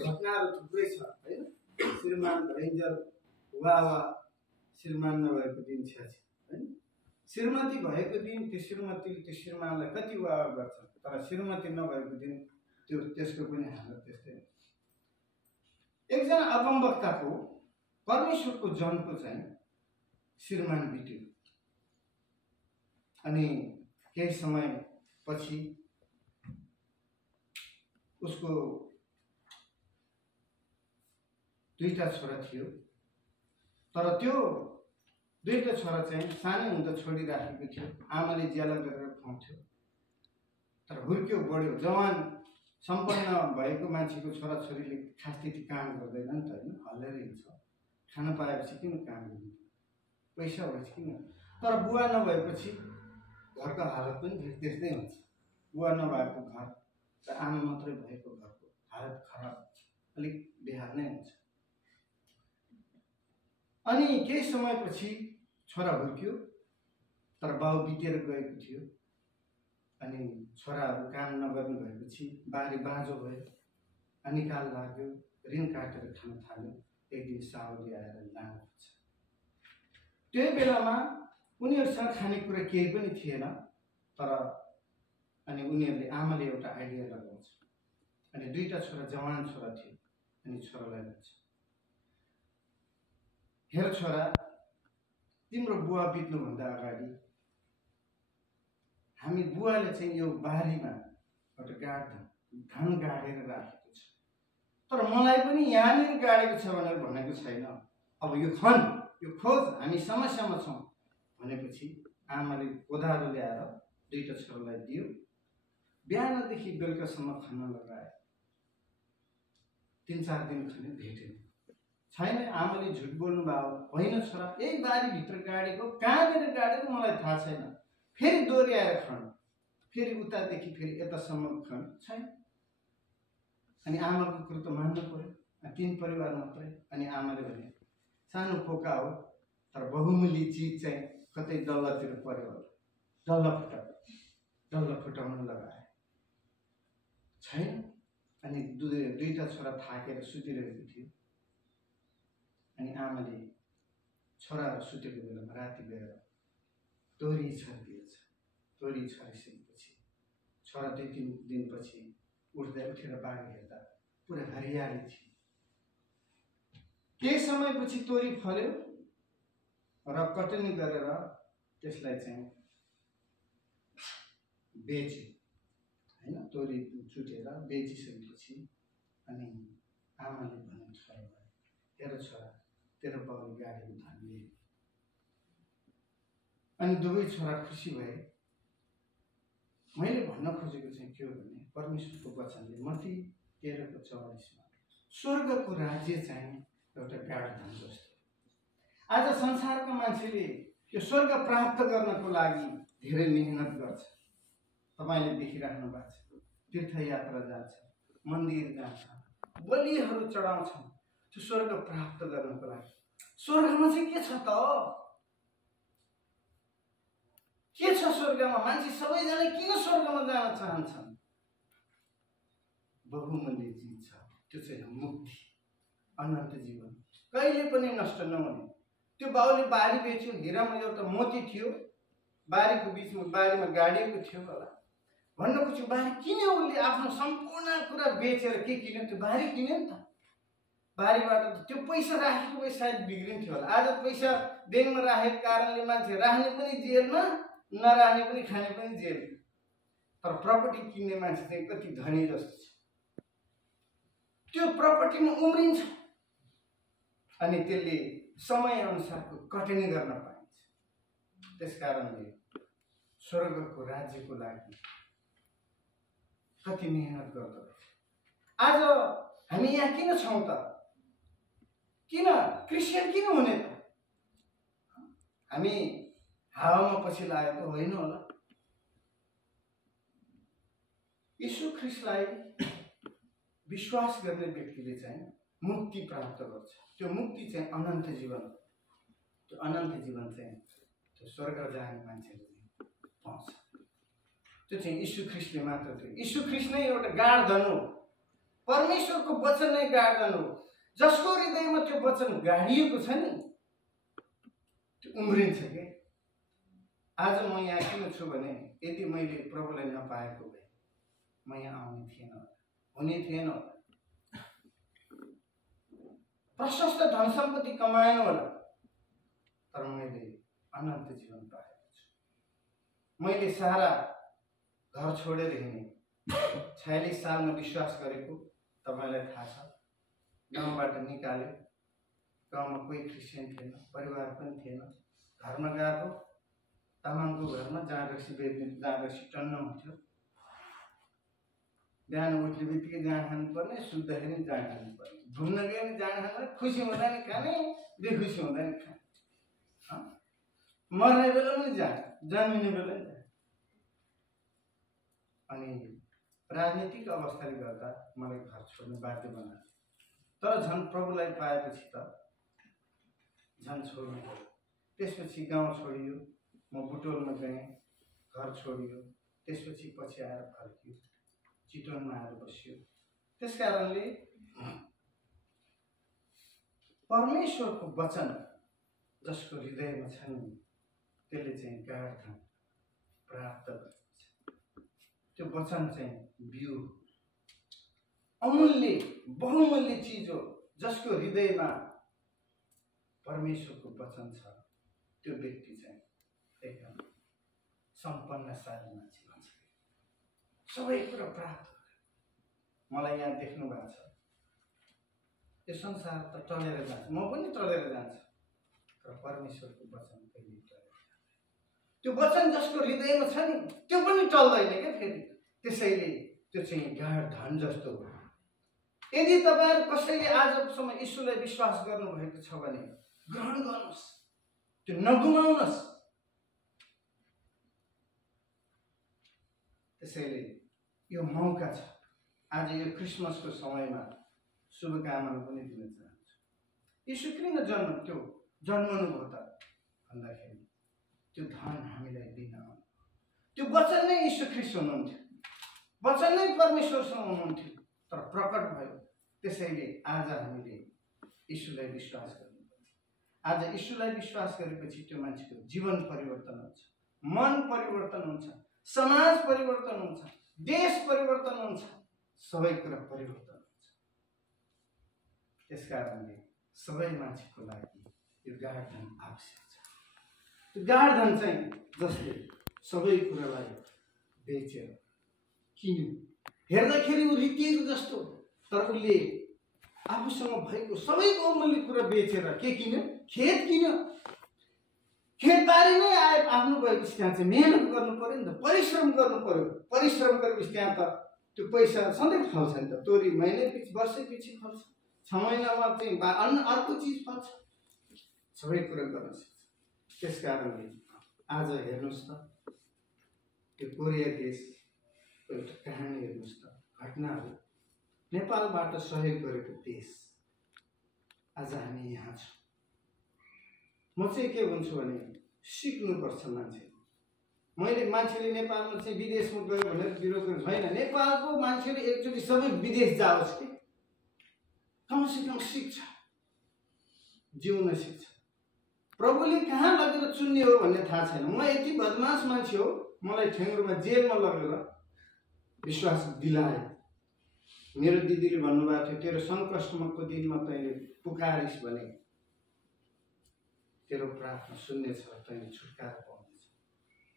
घटनाहरू थुप्रै छ हैन। श्रीमान भइन्जेल वा श्रीमान नभएको दिन छ्याछ हैन। श्रीमती भएको दिन त्यो श्रीमतीले त्यो श्रीमानलाई कति वा गर्छ, तर श्रीमती नभएको दिन त्यो त्यसको पनि हालत त्यस्तै हुन्छ। एकजना अगमवक्ताको परमेश्वरको जनको चाहिँ श्रीमान बित्यो अनि केही समय पछि उसको दुईटा छोरा थियो, तर त्यो दुईटा छोरा चाहिँ सानै हुँदा छोडिराखेको थियो। आमाले ज्याला गरेर खुवाउँथ्यो, तर हुर्क्यो बढ्यो जवान सम्पन्न भएको मान्छेको छोराछोरीले खास त्यति काम गर्दैन नि त हैन, हल्लेर हिँड्छ। खान पाएपछि किन काम गर्नु, पैसा भएपछि किन। तर बुवा नभएपछि घरको हालत पनि त्यस्तै हुन्छ। बुवा नभएको घर र आमा मात्रै भएको घरको हालत खराब हुन्छ, अलिक बेहाल नै हुन्छ। अनि केही समयपछि छोरा हुर्क्यो, तर बाउ बितेर गएको थियो। अनि छोराहरू काम नगर्नु भएपछि बारी बाँझो भयो, अनिकाल लाग्यो, ऋण काटेर खान थाल्यो। एक दिन साउदी आएर लानु हुन्छ। त्यही बेलामा उनीहरूसँग खानेकुरा केही पनि थिएन, तर अनि उनीहरूले आमाले एउटा आइडिया लगाउँछ। अनि दुईटा छोरा जवान छोरा थियो, अनि छोरालाई भन्छ, हेर छोरा, तिम्रो बुवा बित्नुभन्दा अगाडि हामी बुवाले चाहिँ यो बारीमा एउटा धान गाडेर राखेको छ, तर मलाई पनि यहाँनिर गाडेको छ भनेर भनेको छैन। अब यो खन, यो खोज, हामी समस्यामा छौँ भनेपछि आमाले कोदालो ल्याएर दुईटा छोरालाई दियो। बिहानदेखि बेलुकासम्म खन्न लगाए। 3-4 दिन खने भेटेन, छैन। आमाले झुट बोल्नु भयो, होइन छोरा, यही बारीभित्र गाडेको, कहाँनिर गाडेको मलाई थाहा छैन। फेरि दोहोऱ्याएर खन, फेरि उतादेखि फेरि यतासम्म खन, छैन। अनि आमाको कुरो त मान्नु पर्यो, 3 परिवार मात्रै। अनि आमाले भने सानो पोका हो, तर बहुमूल्य चिज चाहिँ कतै डल्लातिर पर्यो होला, डल्ला फुटाउन लगाए, छैन। अनि दुईटा छोरा थाकेर सुतिरहेको थियो। अनि आमाले छोराहरू सुतेको बेलामा राति गएर तोरी छरिदिएछ। तोरी छरिसकेपछि छोरा 2-3 दिनपछि उठेर बारी हेर्दा पुरा हरियाली थियो। केही समयपछि तोरी फल्यो र कटनी गरेर त्यसलाई चाहिँ बेच्यो हैन। तोरी चुटेर बेचिसकेपछि अनि आमाले भने छोरालाई, हेर छोरा, तेरो बाउले गाडेको धान लिए। अनि दुवै छोरा खुसी भए। मैले भन्न खोजेको चाहिँ के हो भने, परमेश्वरको वचनले मत्ती 13:44 स्वर्गको राज्य चाहिँ एउटा गाडधान जस्तो। आज संसारका मान्छेले यो स्वर्ग प्राप्त गर्नको लागि धेरै मेहनत गर्छ। तपाईले देखिराख्नु भएको छ, तीर्थयात्रा जान्छ, मन्दिर जान्छ, बलिहरू चढाउँछ त्यो स्वर्ग प्राप्त गर्नको लागि। स्वर्गमा चाहिँ के छ त? के छ स्वर्गमा? मान्छे सबैजना किन स्वर्गमा जान चाहन्छन्? बहुमूल्य चिज छ, त्यो चाहिँ मुक्ति, अनन्त जीवन, कहिले पनि नष्ट नहुने। त्यो बाउले बारी बेच्यो, हिरामा एउटा मोती थियो, बारीको बिचमा, बारीमा गाडिएको थियो होला। भन्न खोज्छु, बारी किन्यो उसले, आफ्नो सम्पूर्ण कुरा बेचेर के किन्यो? त्यो बारी किन्यो नि त। बारीबाट त्यो पैसा राखेको भए सायद बिग्रिन्थ्यो होला। आज पैसा ब्याङ्कमा राखेको कारणले मान्छे राख्ने पनि जेलमा, नराख्ने पनि, खाने पनि जेल। तर प्रपर्टी किन्ने मान्छे चाहिँ कति धनी जस्तो छ। त्यो प्रपर्टीमा उम्रिन्छ अनि त्यसले समय अनुसारको कटनी गर्न पाइन्छ। त्यसकारणले स्वर्गको राज्यको लागि कति मेहनत गर्दो रहेछ। आज हामी यहाँ किन छौँ त? किन क्रिस्चियन किन हुने त? हामी हावामा पछि लागेको होइन होला। यीशु ख्रीष्टलाई विश्वास गर्ने व्यक्तिले चाहिँ मुक्ति प्राप्त गर्छ। त्यो मुक्ति चाहिँ अनन्त जीवन। त्यो अनन्त जीवन चाहिँ त्यो स्वर्ग जाने मान्छेले पाउँछ। त्यो चाहिँ यीशु ख्रीष्टले मात्र थियो। यीशु ख्रीष्ट नै एउटा गाड धन हो। परमेश्वरको वचन नै गाड्दैन हो। जसको हृदयमा त्यो वचन गाडिएको छ नि त्यो उम्रिन्छ के। आज म यहाँ किन छु भने यदि मैले प्रभुलाई नपाएको भए म यहाँ आउने थिएन, हुने थिएन, प्रशस्त धन सम्पत्ति कमाएन होला, तर मैले अनन्त जीवन पाएको छु। मैले सारा घर छोडेर हिँडेँ। 46 सालमा विश्वास गरेको तपाईलाई थाहा छ। गाउँबाट निकाल्यो, गाउँमा कोही क्रिस्चियन थिएन, परिवार पनि थिएन। घरमा गएको तामाङको घरमा जहाँ रक्सी बेच्ने, जहाँ रक्सी टन्न हुन्थ्यो। बिहान उठ्ने बित्तिकै जहाँ खानुपर्ने, सुत्दाखेरि जहाँ खानुपर्ने, घुम्न गयो भने जहाँ खाने, खुसी हुँदा नि खाने, बेखुसी हुँदा नि खाने, मर्ने बेला पनि जाने, जन्मिने बेला नि जाने। अनि राजनीतिक अवस्थाले गर्दा मलाई घर छोड्नु बाध्य बनायो। तर झन् प्रभुलाई पाएपछि त झन् छोड्नु पर्यो। त्यसपछि गाउँ छोडियो, म बुटोलमा गएँ, घर छोडियो। त्यसपछि पछि आएर फर्कियो, चितवनमा आएर बसियो। त्यसकारणले परमेश्वरको वचन जसको हृदयमा छ नि त्यसले चाहिँ गाढ धन प्राप्त गर्छ। त्यो वचन चाहिँ बिउ, अमूल्य बहुमूल्य चिज हो। जसको हृदयमा परमेश्वरको वचन छ त्यो व्यक्ति चाहिँ एकदम सम्पन्नशाली मान्छे भन्छ। सबै कुरा प्राप्त गर्छ। मलाई यहाँ देख्नु भएको छ, यो संसार त टलेर जान्छ, म पनि टलेर जान्छु, तर परमेश्वरको वचन कहिले टलेर जाँदैन। त्यो वचन जसको हृदयमा छ नि त्यो पनि टल्दैन क्या फेरि। त्यसैले त्यो चाहिँ गाढ धन जस्तो हो। यदि तपाईहरु कसैले आजसम्म यीशुलाई विश्वास गर्नुभएको छ भने ग्रहण गर्नुहोस्, त्यो नगुमाउनुहोस्। त्यसैले यो मौका छ। आज यो क्रिसमसको समयमा शुभकामना पनि दिन चाहन्छु। यीशु किन जन्मनु भयो त भन्दाखेरि त्यो धन हामीलाई दिन आउनु। त्यो वचन नै यीशु ख्रीष्ट हुनुहुन्थ्यो, वचन नै परमेश्वरसँग हुनुहुन्थ्यो, तर प्रकट भयो। त्यसैले आज हामीले यीशुलाई विश्वास गर्नुपर्छ। आज यीशुलाई विश्वास गरेपछि त्यो मान्छेको जीवन परिवर्तन हुन्छ, मन परिवर्तन हुन्छ, समाज परिवर्तन हुन्छ, देश परिवर्तन हुन्छ, सबै कुरा परिवर्तन हुन्छ। त्यसकारणले सबै मान्छेको लागि यो गाढ धन आवश्यक छ। त्यो गाढ धन चाहिँ जसले सबै कुरालाई बेचेर किन्यो, हेर्दाखेरि ऊ रितिएको जस्तो, तर उसले आफूसँग भएको सबैको अमूल्य कुरा बेचेर के किन्यो? खेत किन्यो। खेतबारी नै आए आफ्नो भएपछि त्यहाँ चाहिँ मेहनत गर्नु पर्यो नि त, परिश्रम गर्नु पर्यो। परिश्रम गरेपछि त्यहाँ त त्यो पैसा सधैँ फल्छ नि त। तोरी महिना पछि, वर्ष पछि फल्छ, 6 महिनामा चाहिँ अन्य अर्को चिज फल्छ। सबै कुरा गर्न सक्छ। त्यसकारणले आज हेर्नुहोस् त, त्यो कोरिया देशको एउटा कहानी हेर्नुहोस् त, घटनाहरू। नेपालबाट सहयोग गरेको देश, आज हामी यहाँ छौँ। म चाहिँ के भन्छु भने सिक्नुपर्छ मान्छे। मैले मान्छेले नेपालमा चाहिँ विदेशमा गयो भनेर विरोध गर्नु होइन। नेपालको मान्छेले एकचोटि सबै विदेश जाओस् कि कमसेकम शिक्षा जिउन शिक्छ। प्रभुले कहाँ लगेर चुन्ने हो भन्ने थाहा छैन। म यति बदमास मान्छे हो, मलाई ठेङ्ग्रोमा जेलमा लगेर विश्वास दिलायो। मेरो दिदीले भन्नुभएको थियो, तेरो सङ्कष्टको दिनमा तैँले पुकारिस् भने तेरो प्रार्थना सुन्नेछ, तैँले छुटकारा पाउनेछ।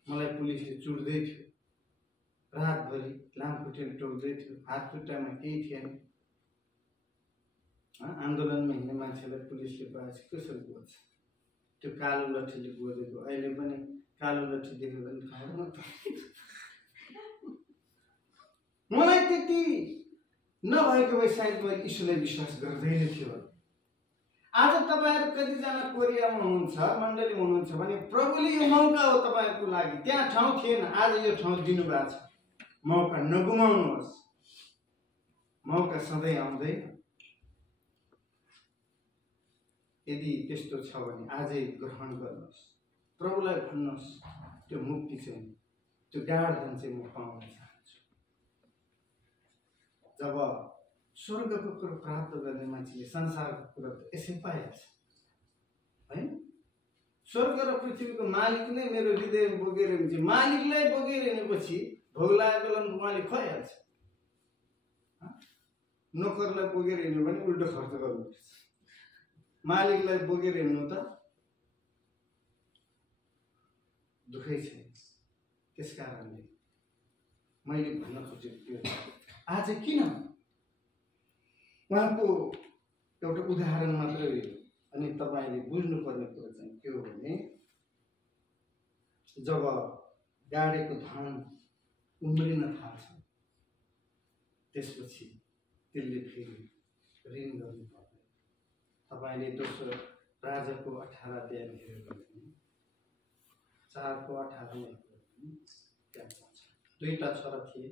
मलाई पुलिसले चुड्दै थियो, रातभरि लामखुट्टेले टोक्दै थियो, हात खुट्टामा केही थिएन। आन्दोलनमा हिँड्ने मान्छेलाई पुलिसले पाएपछि कसरी गोज्छ? त्यो कालो लट्ठीले गोदेको। अहिले पनि कालो लट्ठी देख्यो भने खाएन त। मलाई त्यति नभएको भए सायद म यीशुलाई विश्वास गर्दैन थियो। आज तपाईहरु कतिजना कोरियामा हुनुहुन्छ, मण्डली हुनुहुन्छ भने प्रभुले यो मौका हो तपाईहरुको लागि। त्यहाँ ठाउँ थिएन, आज यो ठाउँ दिनुभएको छ। मौका नगुमाउनुहोस्। मौका सधैँ आउँदैन। यदि त्यस्तो छ भने आजै ग्रहण गर्नुहोस्। प्रभुलाई भन्नुहोस्, त्यो मुक्ति चाहिँ, त्यो गाढ धन चाहिँ म पाउन चाहन्छु। जब स्वर्गको कुरो प्राप्त गर्ने मान्छेले संसारको कुरो त यसै पाइहाल्छ हैन। स्वर्ग र पृथ्वीको मालिक नै मेरो हृदय बोकेर हिँड्छ। मालिकलाई बोकेर हिँडेपछि भोग लागेको बेलामा उहाँले खुवाइहाल्छ। नोकरलाई बोकेर हिँड्यो भने उल्टो खर्च गर्नुपर्छ। मालिकलाई बोकेर हिँड्नु त दुःखै छैन। त्यस कारणले मैले भन्न खोजेको त्यो आज किन उहाँको एउटा उदाहरण मात्रै हो। अनि तपाईले बुझ्नुपर्ने कुरा चाहिँ के हो भने जब गाडेको धान उम्रिन थाल्छ त्यसपछि त्यसले फेरि ऋण गर्नु पर्दैन। तपाईले दोस्रो राजाको 18 अध्याय हेरेर भने 4को 18 त्यहाँ छ। दुईटा छोरा थिए,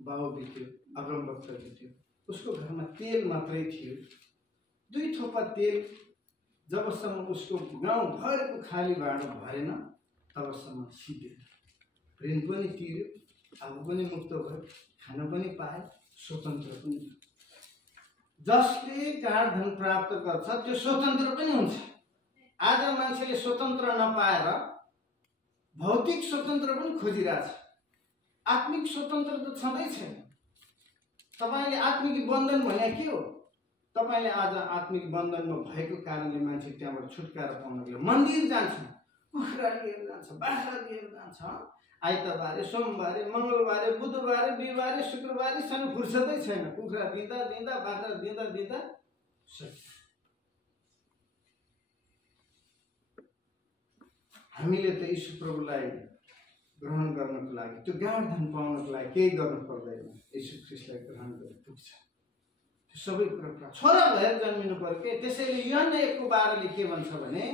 बाउ बित्यो, अगमवक्ता बित्यो, उसको घरमा तेल मात्रै थियो। 2 थोपा तेल जबसम्म उसको गाउँ भरको खाली भाँडो भरेन तबसम्म सिद्धियो। ऋण पनि तिर्यो, आफू पनि मुक्त भयो, खान पनि पाए, स्वतन्त्र पनि। जसले गाढ धन प्राप्त गर्छ त्यो स्वतन्त्र पनि हुन्छ। आज मान्छेले स्वतन्त्र नपाएर भौतिक स्वतन्त्र पनि खोजिरहेछ। आत्मिक स्वतन्त्र त छँदै छैन। तपाईले आत्मिक बन्धन भने के हो? तपाईले आज आत्मिक बन्धनमा भएको कारणले मान्छे त्यहाँबाट छुटकारा पाउनको लागि मन्दिर जान्छ, कुखुरा लिएर जान्छ, बाख्रा लिएर जान्छ। आइतबारे, सोमबारे, मंगलबारे, बुधबारे, बिहिबारे, शुक्रबारे सँग फुर्सदै छैन। कुखुरा दिँदा दिँदा, बाख्रा दिँदा दिँदा हामीले त यीशु प्रभुलाई ग्रहण गर्नको लागि, त्यो गाढ धन पाउनको लागि केही गर्नु पर्दैन। यीशु ख्रीष्टलाई ग्रहण गरेर पुग्छ। सबै कुरा छोरा भएर जन्मिनु पर्यो के। त्यसैले यूहन्ना 1:12ले के भन्छ भने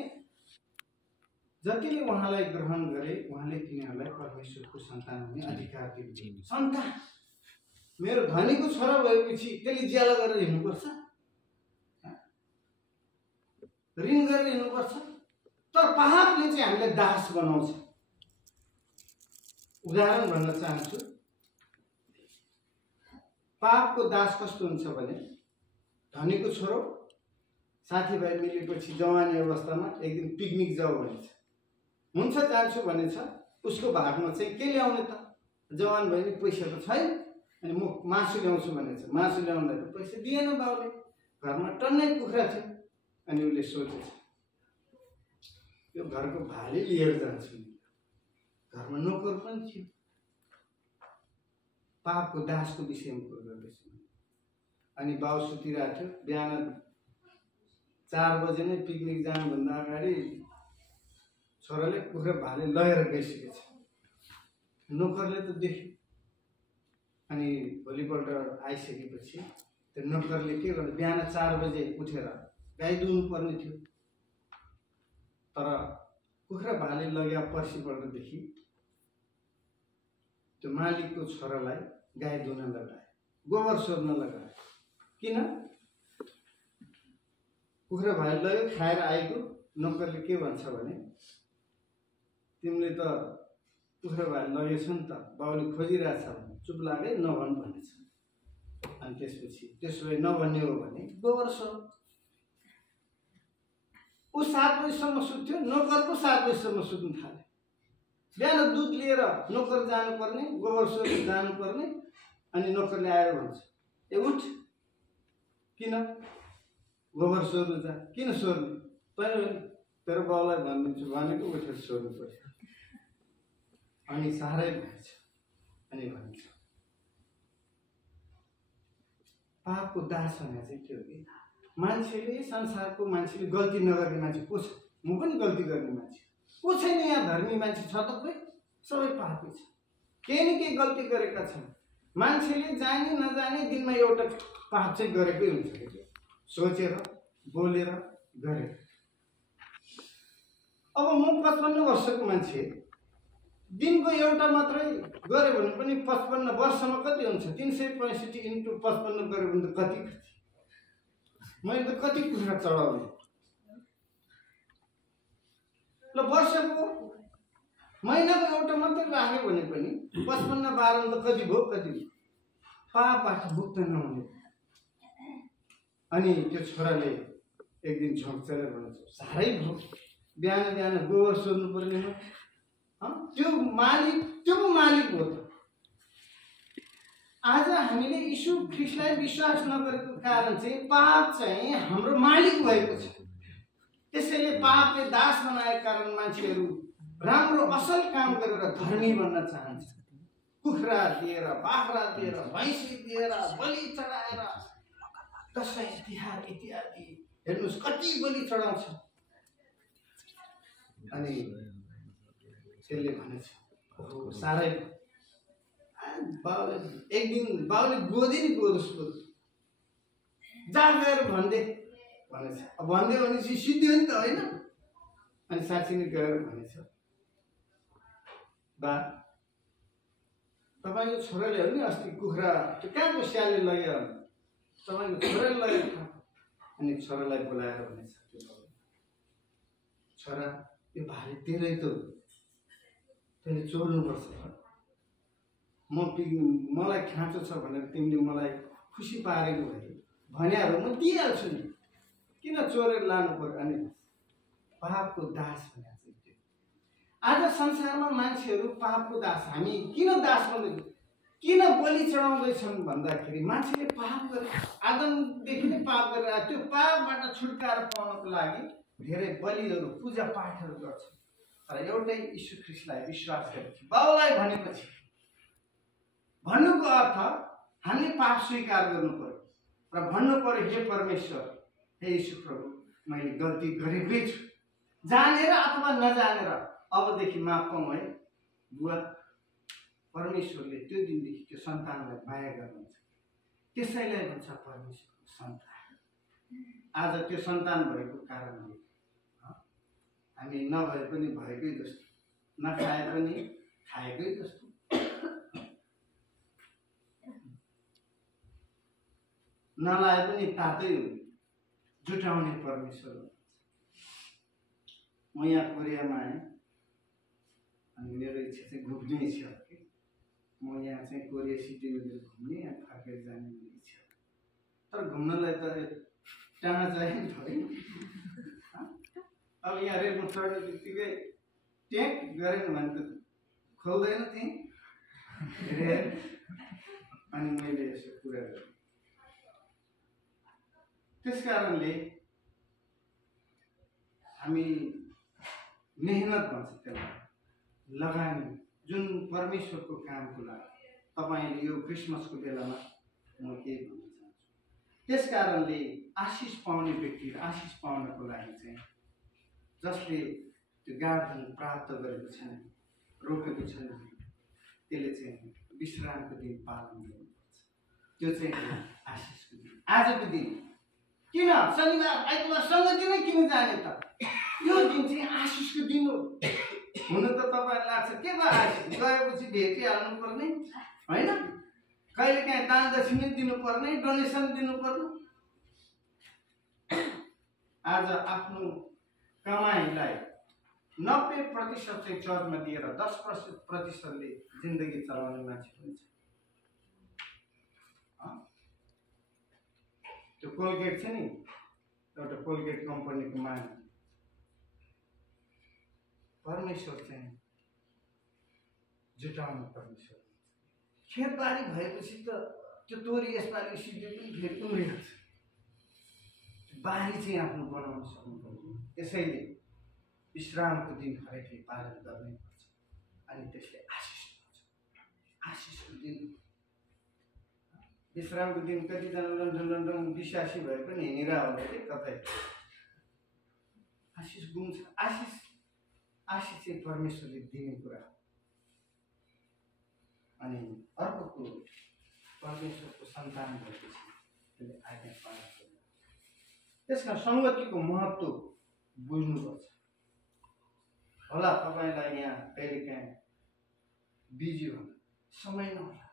जतिले उहाँलाई ग्रहण गरे उहाँले तिनीहरूलाई परमेश्वरको सन्तान हुने अधिकार दिनु। सन्तान मेरो धनीको छोरा भएपछि त्यसले ज्याला गरेर हिँड्नुपर्छ, ऋण गरेर हिँड्नुपर्छ। तर पापले चाहिँ हामीलाई दास बनाउँछ। उदाहरण भन्न चाहन्छु, पापको दास कस्तो हुन्छ भने धनीको छोरो साथीभाइ मिलेपछि जवानी अवस्थामा एक दिन पिकनिक जाऊ भन्छ, हुन्छ जान्छु भनेछ। उसको भागमा चाहिँ के ल्याउने त? जवान भएन, पैसा त छैन। अनि म मासु ल्याउँछु भनेछ, मासु ल्याउनलाई त पैसा दिएन बाउले। घरमा टन्नै कुखुरा थियो। अनि उसले सोचेछ यो घरको भाले लिएर जान्छु। घरमा नोकर पनि थियो। पापको दासको विषयमा कुरा गर्दैछु। अनि बाउ सुतिरहेको थियो। बिहान 4 बजे नै पिकनिक जानुभन्दा अगाडि छोराले कुखुरा भाले लगेर गइसकेछ। नोकरले त देख्यो। अनि भोलिपल्ट आइसकेपछि त्यो नोकरले के गर्यो, बिहान 4 बजे उठेर गाई दुहुनु पर्ने थियो। तर कुखुरा भाले लग्या पर्सिपल्टदेखि त्यो मालिकको छोरालाई गाई दुहुन लगाए, गोबर सोर्न लगाए। किन? कुखुरा भाले लग्यो, खाएर आएको। नोकरले के भन्छ भने तिमीले त कुखुरा भाले लगेछ नि त, बाउले खोजिरहेछ भने चुप लागे नभन् भनेछ। अनि त्यसपछि त्यसो भए नभन्ने हो भने गोबर सोर। ऊ 7 बजीसम्म सुत्थ्यो, नोकर पो 7 बजीसम्म सुत्नु थाल्यो। बिहान दुध लिएर नोकर जानुपर्ने, गोबर सोर्न जानुपर्ने। अनि नोकरले आएर भन्छ ए उठ, किन गोबर सोर्नु जा? किन सोर्ने? तैँले तेरो बाउलाई भनिदिन्छु भनेको उठेर सोर्नु पर्छ। अनि साह्रै भएछ। अनि भन्छ पापको दास भने चाहिँ के हो कि मान्छेले, संसारको मान्छेले गल्ती नगर्ने मान्छे को छ? म पनि गल्ती गर्ने मान्छे को छैन? यहाँ धर्मी मान्छे छ त कोही? सबै पापी छ। केही न केही गल्ती गरेका छन्। मान्छेले जाने नजाने दिनमा एउटा पाप चाहिँ गरेकै हुन्छ, सोचेर बोलेर गरेर। अब म 55 वर्षको मान्छे, दिनको एउटा मात्रै गरे भने पनि 55 वर्षमा कति हुन्छ? 365 × 55 गरे भने त कति? मैले त कति कुखुरा चढाउने? ल वर्षको महिनाको एउटा मात्रै राख्यो भने पनि 55 12 त कति भयो? कति? पापबाट मुक्त नहुने। अनि त्यो छोराले एक दिन झोक्चेर भन्छ साह्रै भयो, बिहान बिहान गोबर सोध्नु पर्ने हो। त्यो पो मालिक हो त। आज हामीले यीशु ख्रीष्टलाई विश्वास नगरेको कारण चाहिँ पाप चाहिँ हाम्रो मालिक भएको छ। त्यसैले पापले दास बनाएको कारण मान्छेहरू राम्रो असल काम गरेर धर्मी बन्न चाहन्छ। कुखुरा दिएर, बाख्रा दिएर, भैँसी दिएर, बलि चढाएर, दसैँ तिहार इत्यादि हेर्नुहोस् कति बलि चढाउँछ। अनि त्यसले भनेछ साह्रै एक दिन बाउले गोदे नि गोदो जा गएर भन्दे भनेछ। भनिदियो भनेपछि सिद्धियो नि त होइन। अनि साँच्ची नै गएर भनेछ बा तपाईँको छोराले हो नि अस्ति कुखुरा त्यो कहाँको स्यालले लग्यो, तपाईँको छोराले लगेको। अनि छोरालाई बोलाएर भनेछ छोरा यो भारी तेरै त तैँले चोर्नुपर्छ। मलाई खाँचो छ भनेर तिमीले मलाई खुसी पारेको भए भनेर म दिइहाल्छु नि, किन चोरेर लानु पर्यो। अनि पापको दास भनेको त्यो। आज संसारमा मान्छेहरू पापको दास। हामी किन दास बन्दैछौँ, किन बलि चढाउँदैछन् भन्दाखेरि मान्छेले पाप गरे, आदमदेखि नै पाप गरेर त्यो पापबाट छुटकारा पाउनको लागि धेरै बलिहरू पूजा पाठहरू गर्छन्। तर एउटै यीशु ख्रीष्टलाई विश्वास गरेपछि बाउलाई भनेपछि भन्नुको अर्थ हामीले पाप स्वीकार गर्नु पर्यो र भन्नु पर्यो हे परमेश्वर, हे यीशु प्रभु, मैले गल्ती गरेकै छु, जानेर अथवा नजानेर, अबदेखि माफ पाऊँ है बुवा। परमेश्वरले त्यो दिनदेखि त्यो सन्तानलाई माया गर्नुहुन्छ। त्यसैलाई भन्छ परमेश्वरको सन्तान। आज त्यो सन्तान भएको कारणले हामी नभए पनि भएकै जस्तो, नखाए पनि खाएकै जस्तो, नलाए पनि तातै जुटाउने परमेश्वर हुनुहुन्छ। म यहाँ कोरियामा आएँ अनि मेरो इच्छा चाहिँ घुम्ने इच्छा हो कि म यहाँ चाहिँ कोरिया सिटीमा घुम्ने, यहाँ फर्केर जाने इच्छा। तर घुम्नलाई त टाढा चाहियो नि त होइन। अब यहाँ रेलमा चढ्ने बित्तिकै ट्याक गरेन भने त खोल्दैन त्यहीँ रेल। अनि मैले यसो कुरा गरेँ। त्यस कारणले हामी मेहनत भन्छ त्यसलाई, लगानी, जुन परमेश्वरको कामको लागि तपाईँले यो क्रिसमसको बेलामा म के भन्न चाहन्छु। त्यस कारणले आशिष पाउने व्यक्ति आशिष पाउनको लागि चाहिँ जसले त्यो गार्डन प्राप्त गरेको छैन, रोपेको छैन, त्यसले चाहिँ विश्रामको दिन पालन गर्नुपर्छ। त्यो चाहिँ आशिषको दिन। आजको दिन किन शनिबार आइतबार सङ्गति नै किन जाने त? यो दिन चाहिँ आशिषको दिन हो। हुन त तपाईँलाई लाग्छ के भयो आशिष गएपछि भेटिहाल्नु पर्ने होइन, कहिलेकाहीँ दान दक्षिणा दिनुपर्ने, डोनेसन दिनुपर्ने। आज आफ्नो कमाइलाई 90% चाहिँ चर्चमा दिएर 10%ले जिन्दगी चलाउने मान्छे हुन्छ। त्यो कोलगेट छ नि, एउटा कोलगेट कम्पनीको मालिक परमेश्वर चाहिँ जुटाउनु परमेश्वर। खेतबारी भएपछि त त्यो तोरी यसपालि सिधै पनि फेरि उम्रिहाल्छ। बारी चाहिँ आफ्नो बनाउन सक्नुपर्छ। त्यसैले विश्रामको दिन हरेकले पालन गर्नै पर्छ। अनि त्यसले आशिष पाउँछ। आशिषको दिन, विश्रामको दिन कतिजना लन्डन विश्वासी भए पनि हिँडिरह होला कि कतै आशिष गुम्छ। आशिष चाहिँ परमेश्वरले दिने कुरा हो। अनि अर्को कुरो परमेश्वरको सन्तान भएपछि त्यसले आज्ञा पालन गर्छ। त्यसका सङ्गतिको महत्त्व बुझ्नुपर्छ। होला तपाईँलाई यहाँ कहिलेकाहीँ बिजी होला, समय नहोला।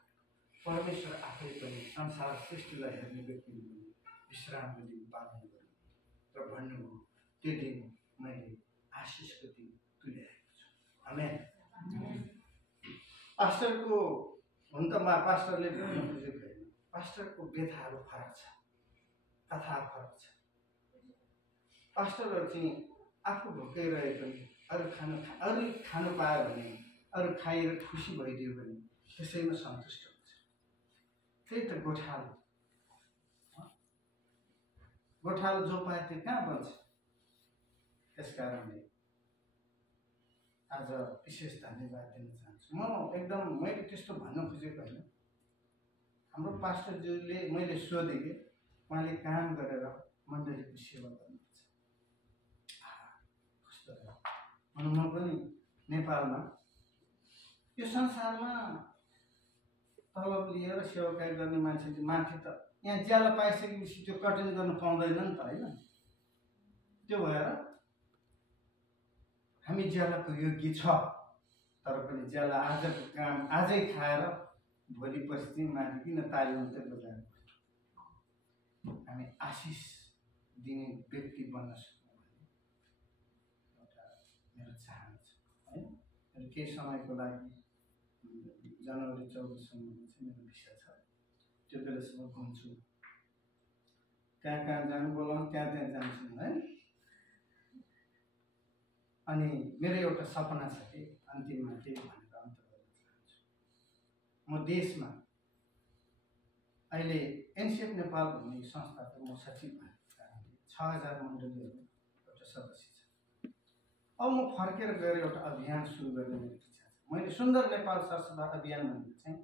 परमेश्वर आफै पनि संसार सृष्टिलाई हेर्ने व्यक्ति विश्रामको दिन पालन गर्नु र भन्नुभयो त्यो दिन मैले आशिषको दिन तुल्याएको छु। आमेन। पास्टरको हुन त पास्टरले पनि नबुझेको होइन, पास्टरको व्यथाहरू फरक छ, कथा फरक छ। पास्टरहरू चाहिँ आफू भोकै रहे पनि अरू खानु पायो भने, अरू खाएर खुसी भइदियो भने त्यसैमा सन्तुष्ट हुन्छ। त्यही त गोठालो जो पाए त्यो कहाँ बन्छ। त्यसकारणले आज विशेष धन्यवाद दिन चाहन्छु। मैले त्यस्तो भन्न खोजेको होइन। हाम्रो पास्टरज्यूले मैले सोधेँ कि उहाँले काम गरेर मण्डलीको सेवा गर्नुहुन्छ। कस्तो र म पनि नेपालमा यो संसारमा तलब लिएर सेवाकाई गर्ने मान्छे माथि त यहाँ ज्याला पाइसकेपछि त्यो कटिङ गर्न पाउँदैन नि त, होइन? त्यो भएर हामी ज्यालाको योग्य छ, तर पनि ज्याला आजको काम आजै खाएर भोलि पछि माथि किन ताली मात्रै बजाएर हामी आशिष दिने व्यक्ति बन्न सक्छौँ भन्ने एउटा मेरो चाहना छ, है? केही समयको लागि जनवरी 14सम्म चाहिँ मेरो भिसा छ। त्यो बेलासम्म घुम्छु, कहाँ जानु बोलाउनु त्यहाँ जान्छु, है? अनि मेरो एउटा सपना छ कि अन्तिममा त्यही भनेर अन्त गर्न चाहन्छु। म देशमा अहिले एनसिएफ नेपाल भन्ने संस्थाको म सचिव भएको कारणले 6000 मण्डलीहरू एउटा सदस्य छ। अब म फर्केर गएर एउटा अभियान सुरु गर्ने मेरो इच्छा छ। मैले सुन्दर नेपाल सरसफाइ अभियान भनेको चाहिँ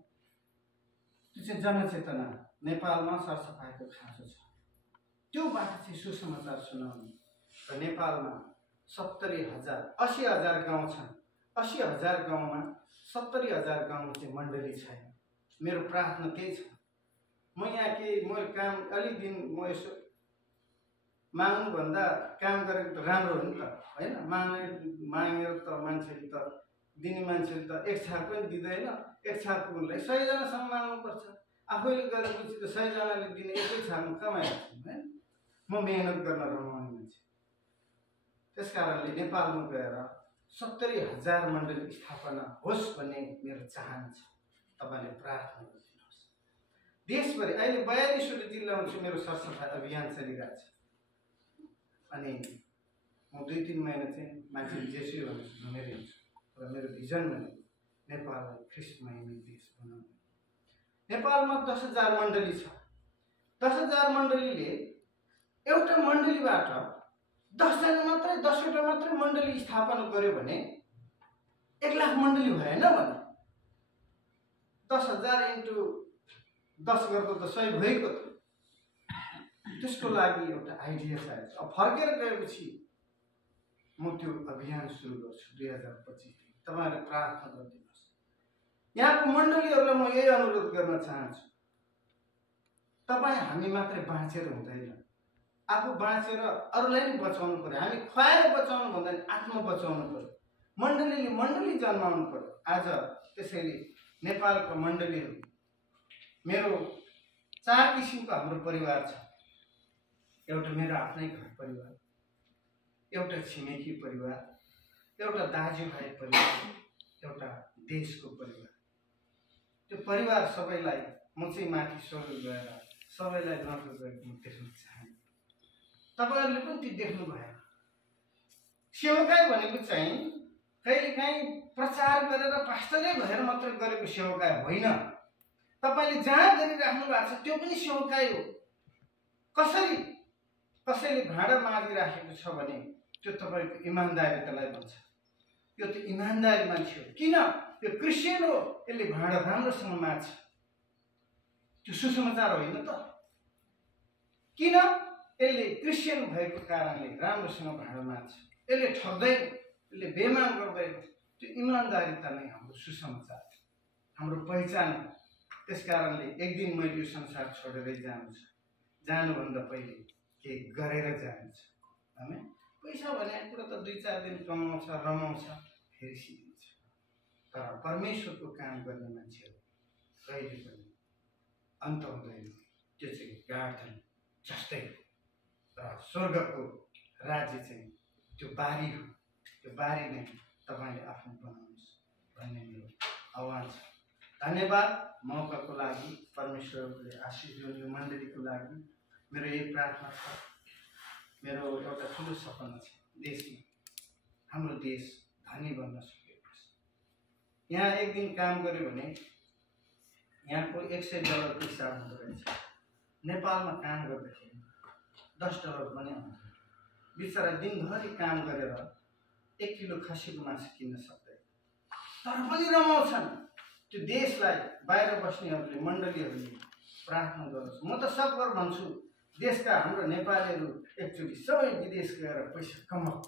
त्यो चाहिँ जनचेतना, नेपालमा सरसफाइको खाँचो छ, त्योबाट चाहिँ सुसमाचार सुनाउने। र नेपालमा 80,000 गाउँ छन्। 80,000 गाउँमा 70,000 गाउँ चाहिँ मण्डली छैन। मेरो प्रार्थना त्यही छ। म यहाँ मैले काम अलि दिन म यसो माग्नुभन्दा काम गरेको त राम्रो हो नि त, होइन? मागेर त मान्छेले त दिने मान्छेले त एक छाप पनि दिँदैन। एक छाप पुग्नलाई 100 जनासम्म माग्नुपर्छ। आफैले गरेपछि त 100 जनाले दिने एकै छापमा कमाइहाल्छौँ, होइन? म मेहनत गर्न रमाउने मान्छे। त्यसकारणले नेपालमा गएर 70,000 मण्डली स्थापना होस् भन्ने मेरो चाहना छ। तपाईँले प्रार्थना गरिदिनुहोस्। देशभरि अहिले 42वटा जिल्लामा चाहिँ मेरो सरसफाइ अभियान चलिरहेको छ। अनि म 2-3 महिना चाहिँ मान्छेले जेसुकै भनेर घुमेर हिँड्छु। र मेरो भिजन भनेको नेपाललाई ख्रिस्टमय देश बनाउने। नेपालमा 10,000 मण्डली छ। 10,000 मण्डलीले एउटा मण्डलीबाट 10वटा मात्रै मण्डली स्थापना गर्यो भने 1 लाख मण्डली भएन भने 10,000 × 10 गर्दा त 100 भइगयो त। त्यसको लागि एउटा आइडिया चाहिएको छ। अब फर्केर गएपछि म त्यो अभियान सुरु गर्छु 2025 देखि। तपाईँहरूले प्रार्थना गरिदिनुहोस्। यहाँको मण्डलीहरूलाई म यही अनुरोध गर्न चाहन्छु। तपाईँ हामी मात्रै बाँचेर हुँदैन, आफू बाँचेर अरूलाई नि बचाउनु पर्यो। हामी खुवाएर बचाउनु भन्दा नि आत्मा बचाउनु पर्यो। मण्डलीले मण्डली जन्माउनु पर्यो। आज त्यसैले नेपालको मण्डलीहरू मेरो 4 किसिमको हाम्रो परिवार छ। एउटा मेरो आफ्नै घर परिवार, एउटा छिमेकी परिवार, एउटा दाजुभाइ परिवार, एउटा देशको परिवार। त्यो परिवार सबैलाई म चाहिँ माथि स्वर्ग गएर सबैलाई नजर गरेको म देख्न चाहन्छु। तपाईँहरूले पनि त्यो देख्नु भयो। सेवाकाई भनेको चाहिँ कहिलेकाहीँ प्रचार गरेर पास्टरै भएर मात्र गरेको सेवाकाई होइन। तपाईँले जहाँ गरिराख्नु भएको छ त्यो पनि सेवाकाई हो। कसैले भाँडा माझिराखेको छ भने त्यो तपाईँको इमान्दारितालाई भन्छ। यो त इमान्दारी मान्छे हो। किन? यो क्रिस्चियन हो, यसले भाँडा राम्रोसँग माझ्छ। त्यो सुसमाचार होइन त? किन? यसले क्रिस्चियन भएको कारणले राम्रोसँग भाँडा माझ्छ। यसले ठग्दैन, यसले बेइमान गर्दैन। त्यो इमान्दारिता नै हाम्रो सुसमाचार, हाम्रो पहिचान हो। त्यसकारणले एक दिन मैले यो संसार छोडेरै जानु छ। जानुभन्दा पहिले केही गरेर जानु छ। हैन? पैसा भने कुरा त 2-4 दिन कमाउँछ, रमाउँछ, फेरि सिद्धिन्छ। तर परमेश्वरको काम गर्ने मान्छेहरू कहिले पनि अन्त हुँदैन। त्यो चाहिँ गार्डन जस्तै हो। र स्वर्गको राज्य चाहिँ त्यो बारी हो। त्यो बारी नै तपाईँले आफ्नो बनाउनुहोस् भन्ने मेरो आह्वान छ। धन्यवाद मौकाको लागि। परमेश्वरले आशीष दिउन् यो मण्डलीको लागि। मेरो यही प्रार्थना छ, मेरो एउटा ठुलो सपना छ देशमा, हाम्रो देश धनी बन्न सकेको छ। यहाँ एक दिन काम गर्यो भने यहाँको $100 हिसाब हुँदो रहेछ। नेपालमा काम गर्दाखेरि $10 पनि आउँदैन। बिचरा दिनभरि काम गरेर 1 किलो खसीको मासु किन्न सक्दैन, तर पनि रमाउँछन्। त्यो देशलाई बाहिर बस्नेहरूले, मण्डलीहरूले प्रार्थना गर्नुहोस्। म त सकभर भन्छु देशका हाम्रो नेपालीहरू एकचोटि सबै विदेश गएर पैसा कमाऊ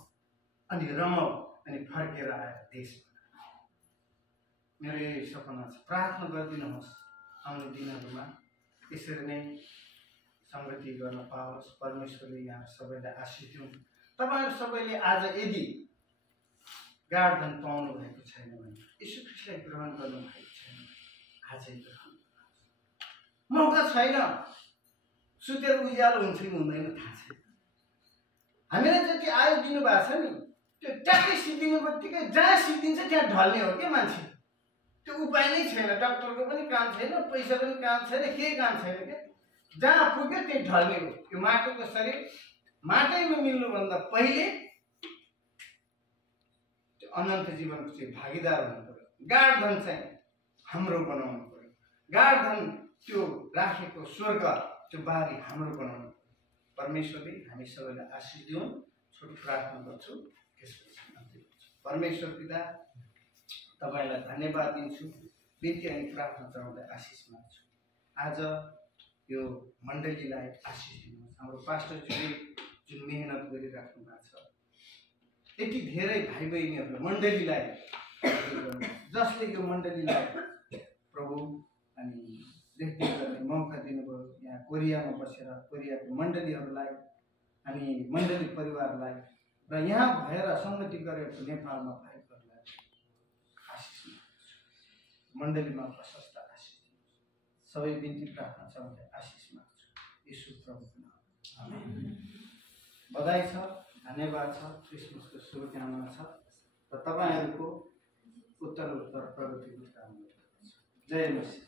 अनि रमाऊ अनि फर्केर आएर देश बनाऊ। मेरो यही सपना छ। प्रार्थना गरिदिनुहोस् आउने दिनहरूमा यसरी नै संगति गर्न पाओस्। परमेश्वरले यहाँ सबैलाई आशीष दिउन्। तपाईहरु सबैले आज यदि गाडधन पाउनु भएको छैन भने, यीशु ख्रीष्टलाई ग्रहण गर्नु भएको छैन भने आजै ग्रहण गर्नुहोस्। मौका छैन, सुतेर उज्यालो हुन्छ कि हुँदैन थाहा छैन। हामीलाई जति आयु दिनु भएको छ नि, त्यो ट्याक्कै सिद्धिनु बित्तिकै जहाँ सिद्धिन्छ त्यहाँ ढल्ने हो के मान्छे। त्यो उपाय नै छैन, डाक्टरको पनि काम छैन, पैसा पनि काम छैन, केही काम छैन के। जहाँ पुग्यो त्यही ढल्ने हो। यो माटोको शरीर माटैमा मिल्नुभन्दा पहिले त्यो अनन्त जीवनको चाहिँ भागीदार हुनु पर्यो। गाडधन चाहिँ हाम्रो बनाउनु पर्यो। गाडधन त्यो राखेको स्वर्ग, त्यो बारी हाम्रो बनाउनु पर्यो। परमेश्वरले हामी सबैलाई आशीष दिउन्। छोटो प्रार्थना गर्छु, त्यसपछि परमेश्वर पिता तपाईलाई धन्यवाद दिन्छु। बिन्ती अनि प्रार्थना चढाउँदै आशीष माग्छु। आज यो मण्डलीलाई आशीष दिनुहोस्। हाम्रो पास्टरजीले जुन मेहनत गरिराख्नु भएको छ, यति धेरै भाइ बहिनीहरूले मण्डलीलाई जसले यो मण्डलीलाई प्रभु अनि देखरेख गर्ने मौका दिनुभयो। यहाँ कोरियामा बसेर कोरियाको मण्डलीहरूलाई अनि मण्डली परिवारलाई र यहाँ भएर सङ्गति गरेको नेपालमा भएकोहरूलाई आशीष माग्छु। मण्डलीमा प्रशस्त आशीष दिनुहोस्। सबै बिन्ती प्रार्थना चढाउँदै आशीष माग्छु यीशु प्रभुको नाममा, आमेन। बधाई छ, धन्यवाद छ, क्रिसमसको शुभकामना छ र तपाईहरुको उत्तरोत्तर प्रगतिको कामना गर्दछु। जय मसीह।